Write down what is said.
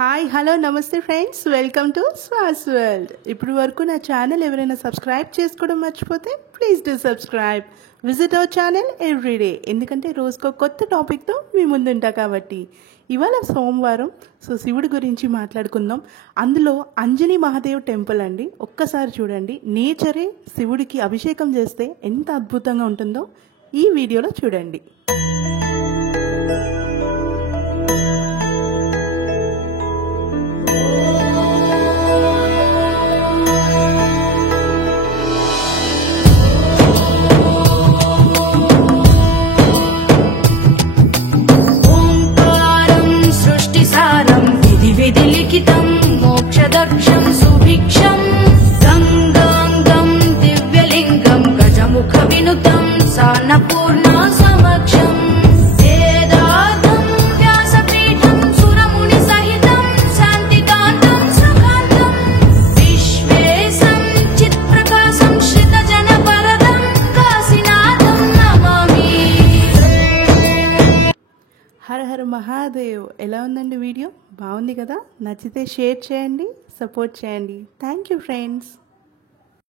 Hi hello నమస్తే friends, welcome to స్వాస్ world. ఇప్పుడు వరకు నా ఛానల్ ఎవరైనా సబ్స్క్రైబ్ చేసుకోవడం మర్చిపోతే please do subscribe. Visit our channel everyday, ఎందుకంటే రోజుకో కొత్త టాపిక్తో మీ ముందుంటా కాబట్టి. ఇవాళ సోమవారం, సో శివుడి గురించి మాట్లాడుకుందాం. అందులో అంజనీ మహాదేవ్ టెంపుల్ అండి. ఒక్కసారి చూడండి, నేచరే శివుడికి అభిషేకం చేస్తే ఎంత అద్భుతంగా ఉంటుందో ఈ వీడియోలో చూడండి. मोक्षदक्षं सुभिक्षं गङ्गाङ्गं दिव्यलिङ्गं गजमुखविनुतं सान्नपूर्णा समक्षं वेदार्थं व्यासपीठं सुरमुनिसहितं शान्तिकान्तं सुखान्तं विश्वेशं चित्प्रकाशं श्रितजनपरदं काशीनाथं नमामि. హర హర మహాదేవ్. ఎలా ఉందండి వీడియో? బాగుంది కదా? నచ్చితే షేర్ చేయండి, సపోర్ట్ చేయండి. Thank you friends.